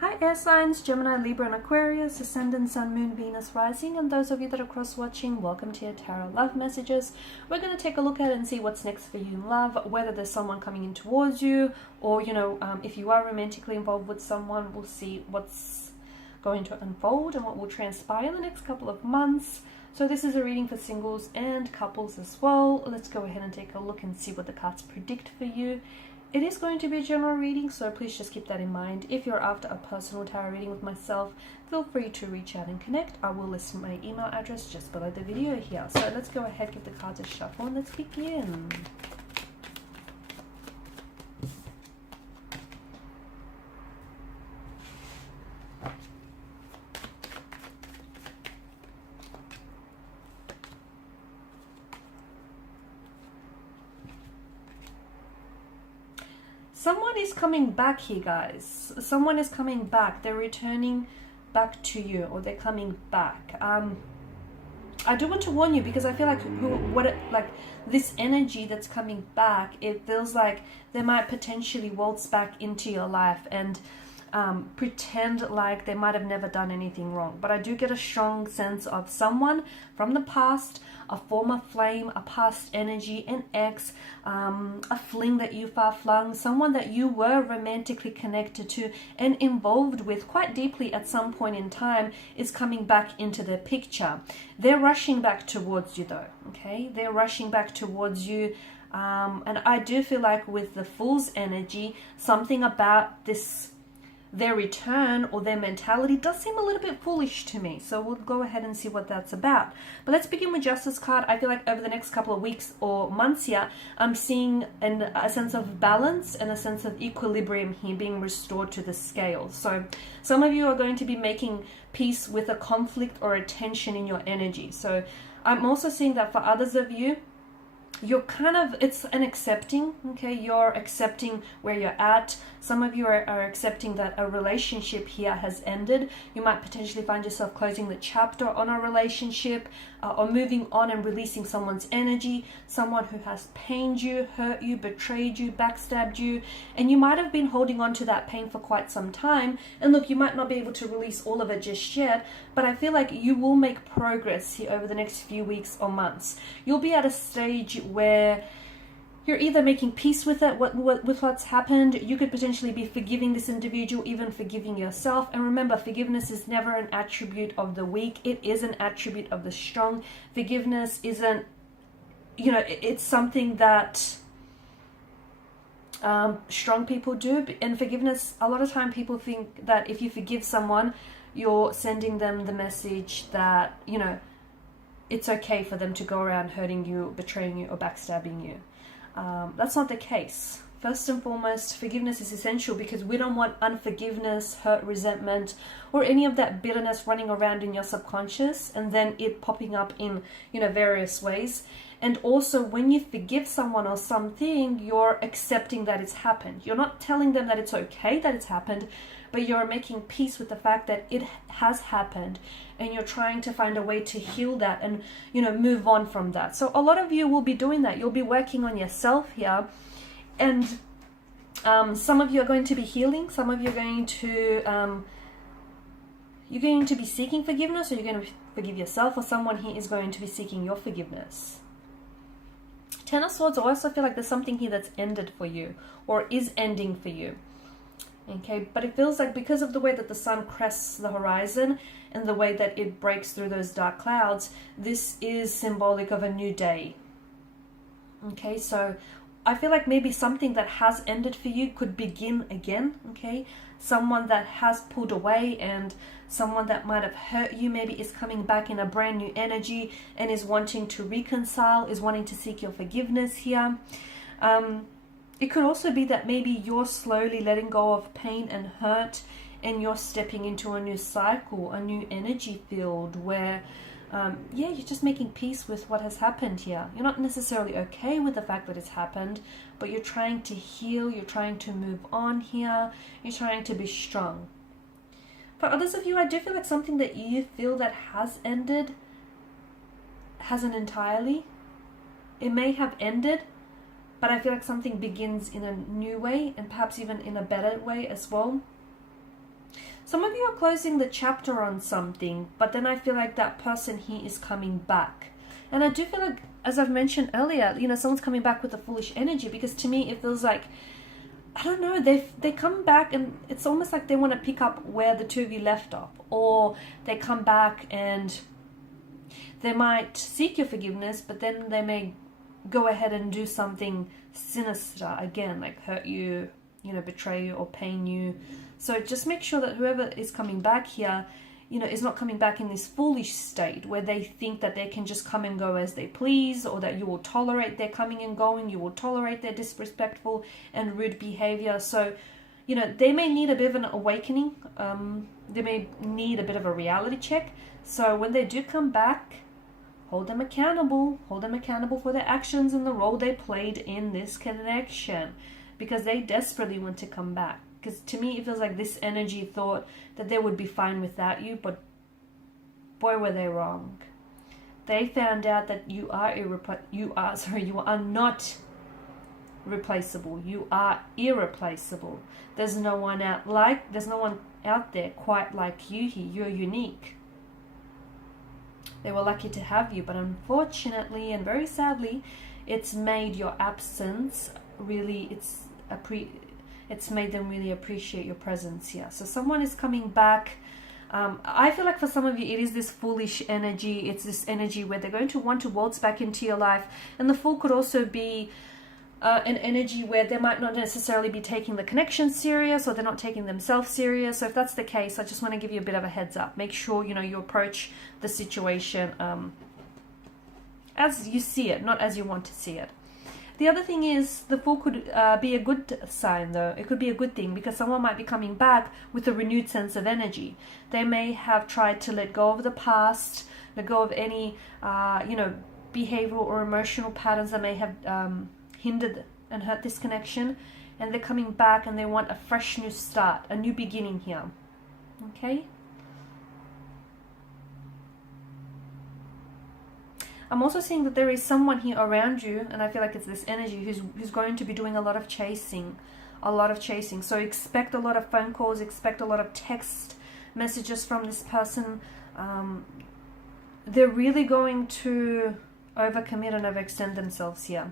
Hi air signs, Gemini, Libra and Aquarius, Ascendant, Sun, Moon, Venus, Rising, and those of you that are cross-watching, welcome to your Tarot Love Messages. We're going to take a look at it and see what's next for you in love, whether there's someone coming in towards you, or, if you are romantically involved with someone, we'll see what's going to unfold and what will transpire in the next couple of months. So this is a reading for singles and couples as well. Let's go ahead and take a look and see what the cards predict for you. It is going to be a general reading, so please just keep that in mind. If you're after a personal tarot reading with myself, feel free to reach out and connect. I will list my email address just below the video here. So let's go ahead, give the cards a shuffle, and let's begin. Someone is coming back here, guys. Someone is coming back. They're returning back to you, or they're coming back. I do want to warn you, because I feel like this energy that's coming back, it feels like they might potentially waltz back into your life and pretend like they might have never done anything wrong. But I do get a strong sense of someone from the past, a former flame, a past energy, an ex, a fling that you far-flung, someone that you were romantically connected to and involved with quite deeply at some point in time is coming back into the picture. They're rushing back towards you though, okay? They're rushing back towards you. And I do feel like with the Fool's energy, something about their return or their mentality does seem a little bit foolish to me. So we'll go ahead and see what that's about. But let's begin with Justice card. I feel like over the next couple of weeks or months here, I'm seeing a sense of balance and a sense of equilibrium here being restored to the scale. So some of you are going to be making peace with a conflict or a tension in your energy. So I'm also seeing that for others of you, you're it's an accepting, okay? You're accepting where you're at. Some of you are accepting that a relationship here has ended. You might potentially find yourself closing the chapter on a relationship or moving on and releasing someone's energy, someone who has pained you, hurt you, betrayed you, backstabbed you, and you might have been holding on to that pain for quite some time. And look, you might not be able to release all of it just yet, but I feel like you will make progress here over the next few weeks or months. You'll be at a stage where you're either making peace with it, with what's happened. You could potentially be forgiving this individual, even forgiving yourself. And remember, forgiveness is never an attribute of the weak. It is an attribute of the strong. Forgiveness isn't, it's something that strong people do. And forgiveness, a lot of time people think that if you forgive someone, you're sending them the message that, it's okay for them to go around hurting you, betraying you, or backstabbing you. That's not the case. First and foremost, forgiveness is essential because we don't want unforgiveness, hurt, resentment, or any of that bitterness running around in your subconscious and then it popping up in, various ways. And also, when you forgive someone or something, you're accepting that it's happened. You're not telling them that it's okay that it's happened, but you're making peace with the fact that it has happened, and you're trying to find a way to heal that and, move on from that. So a lot of you will be doing that. You'll be working on yourself here, and some of you are going to be healing. Some of you are going to you're going to be seeking forgiveness, or you're going to forgive yourself, or someone here is going to be seeking your forgiveness. Ten of Swords, I also feel like there's something here that's ended for you or is ending for you. Okay, but it feels like because of the way that the sun crests the horizon and the way that it breaks through those dark clouds, this is symbolic of a new day. Okay, so I feel like maybe something that has ended for you could begin again, okay? Someone that has pulled away and someone that might have hurt you maybe is coming back in a brand new energy and is wanting to reconcile, is wanting to seek your forgiveness here. It could also be that maybe you're slowly letting go of pain and hurt and you're stepping into a new cycle, a new energy field where, you're just making peace with what has happened here. You're not necessarily okay with the fact that it's happened, but you're trying to heal, you're trying to move on here, you're trying to be strong. For others of you, I do feel like something that you feel that has ended hasn't entirely. It may have ended, but I feel like something begins in a new way and perhaps even in a better way as well. Some of you are closing the chapter on something, but then I feel like that person here is coming back. And I do feel like, as I've mentioned earlier, you know, someone's coming back with a foolish energy, because to me it feels like, I don't know, they come back and it's almost like they want to pick up where the two of you left off, or they come back and they might seek your forgiveness, but then they may go ahead and do something sinister again, like hurt you, you know, betray you or pain you. So just make sure that whoever is coming back here, you know, is not coming back in this foolish state where they think that they can just come and go as they please, or that you will tolerate their coming and going, you will tolerate their disrespectful and rude behavior. So, you know, they may need a bit of an awakening. They may need a bit of a reality check. So when they do come back, hold them accountable. Hold them accountable for their actions and the role they played in this connection, because they desperately want to come back. Because to me, it feels like this energy thought that they would be fine without you, but boy, were they wrong. They found out that you are not replaceable. You are irreplaceable. There's no one out there quite like you here. You're unique. They were lucky to have you, but unfortunately and very sadly, it's made your absence really, it's made them really appreciate your presence here. So someone is coming back. I feel like for some of you, it is this foolish energy. It's this energy where they're going to want to waltz back into your life. And the Fool could also be an energy where they might not necessarily be taking the connection serious, or they're not taking themselves serious. So if that's the case, I just want to give you a bit of a heads up. Make sure, you know, you approach the situation as you see it, not as you want to see it. The other thing is, the Fool could be a good sign, though. It could be a good thing, because someone might be coming back with a renewed sense of energy. They may have tried to let go of the past, let go of any, you know, behavioral or emotional patterns that may have hindered and hurt this connection. And they're coming back and they want a fresh new start, a new beginning here. Okay? I'm also seeing that there is someone here around you, and I feel like it's this energy who's going to be doing a lot of chasing. So expect a lot of phone calls, expect a lot of text messages from this person. They're really going to overcommit and overextend themselves here.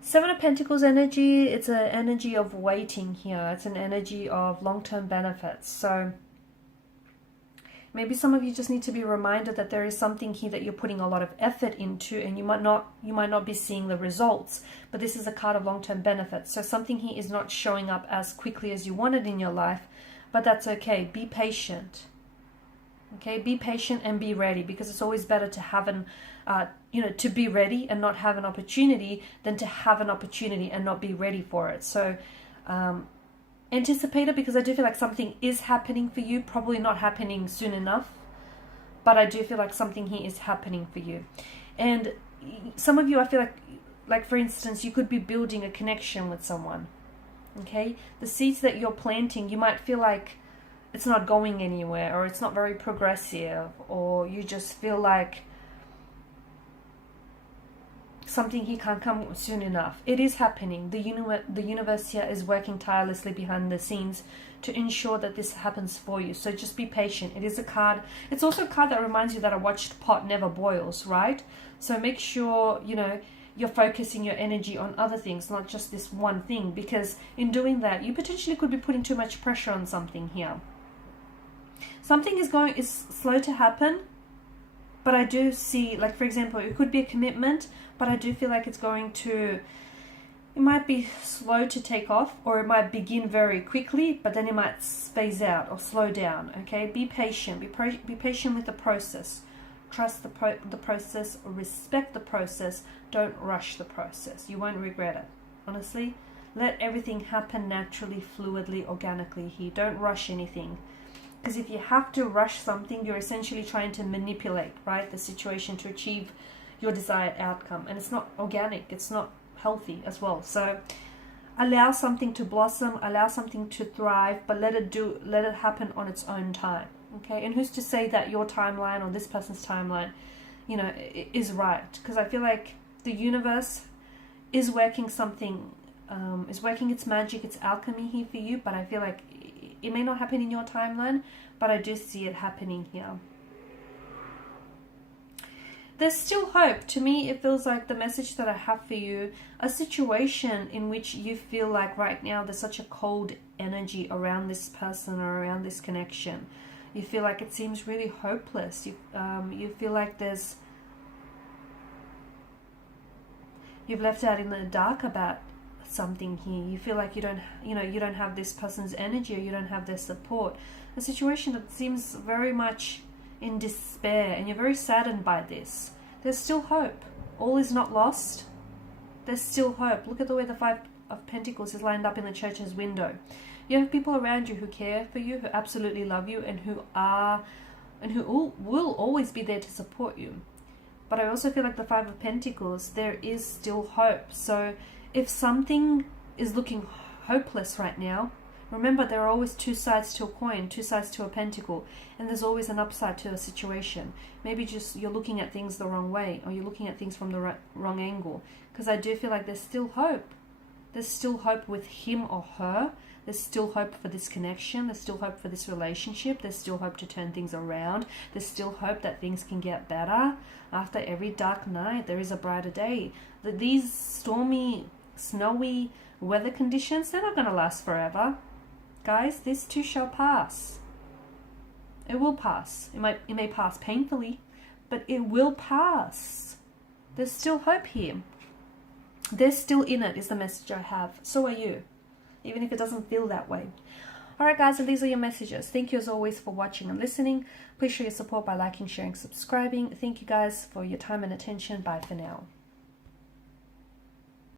Seven of Pentacles energy, it's an energy of waiting here. It's an energy of long-term benefits. So maybe some of you just need to be reminded that there is something here that you're putting a lot of effort into, and you might not be seeing the results, but this is a card of long-term benefits. So something here is not showing up as quickly as you wanted in your life, but that's okay. Be patient. Okay, be patient and be ready, because it's always better to have to be ready and not have an opportunity than to have an opportunity and not be ready for it. So anticipate it, because I do feel like something is happening for you, probably not happening soon enough, but I do feel like something here is happening for you. And some of you, I feel like for instance, you could be building a connection with someone. Okay, the seeds that you're planting, you might feel like it's not going anywhere, or it's not very progressive, or you just feel like something here can't come soon enough. It is happening. The universe here is working tirelessly behind the scenes to ensure that this happens for you. So just be patient. It is a card. It's also a card that reminds you that a watched pot never boils, right? So make sure, you know, you're focusing your energy on other things, not just this one thing, because in doing that, you potentially could be putting too much pressure on something here. Something is slow to happen, but I do see, like for example, it could be a commitment, but I do feel like it might be slow to take off, or it might begin very quickly, but then it might phase out or slow down. Okay, be patient. Be patient with the process. Trust the process, or respect the process. Don't rush the process. You won't regret it. Honestly, let everything happen naturally, fluidly, organically here. Don't rush anything. Because if you have to rush something, you're essentially trying to manipulate, right, the situation to achieve your desired outcome. And it's not organic. It's not healthy as well. So allow something to blossom, allow something to thrive, but let it happen on its own time. Okay? And who's to say that your timeline or this person's timeline, you know, is right? Because I feel like the universe is working something, is working its magic, its alchemy here for you, but I feel like It may not happen in your timeline, but I do see it happening here. There's still hope. To me, it feels like the message that I have for you, a situation in which you feel like right now there's such a cold energy around this person or around this connection. You feel like it seems really hopeless. You feel like you've left out in the dark about something here. You feel like you don't have this person's energy, or you don't have their support. A situation that seems very much in despair, and you're very saddened by this. There's still hope. All is not lost. There's still hope. Look at the way the Five of Pentacles is lined up in the Church's window. You have people around you who care for you, who absolutely love you, and who will always be there to support you. But I also feel like the Five of Pentacles, there is still hope. So if something is looking hopeless right now, remember, there are always two sides to a coin, two sides to a pentacle, and there's always an upside to a situation. Maybe just you're looking at things the wrong way, or you're looking at things from the wrong angle. Because I do feel like there's still hope. There's still hope with him or her. There's still hope for this connection. There's still hope for this relationship. There's still hope to turn things around. There's still hope that things can get better. After every dark night, there is a brighter day. These stormy, snowy weather conditions, they're not going to last forever. Guys, this too shall pass. It will pass. It may pass painfully, but it will pass. There's still hope here. They're still in it, is the message I have. So are you, even if it doesn't feel that way. Alright guys, and these are your messages. Thank you as always for watching and listening. Please show your support by liking, sharing, subscribing. Thank you guys for your time and attention. Bye for now.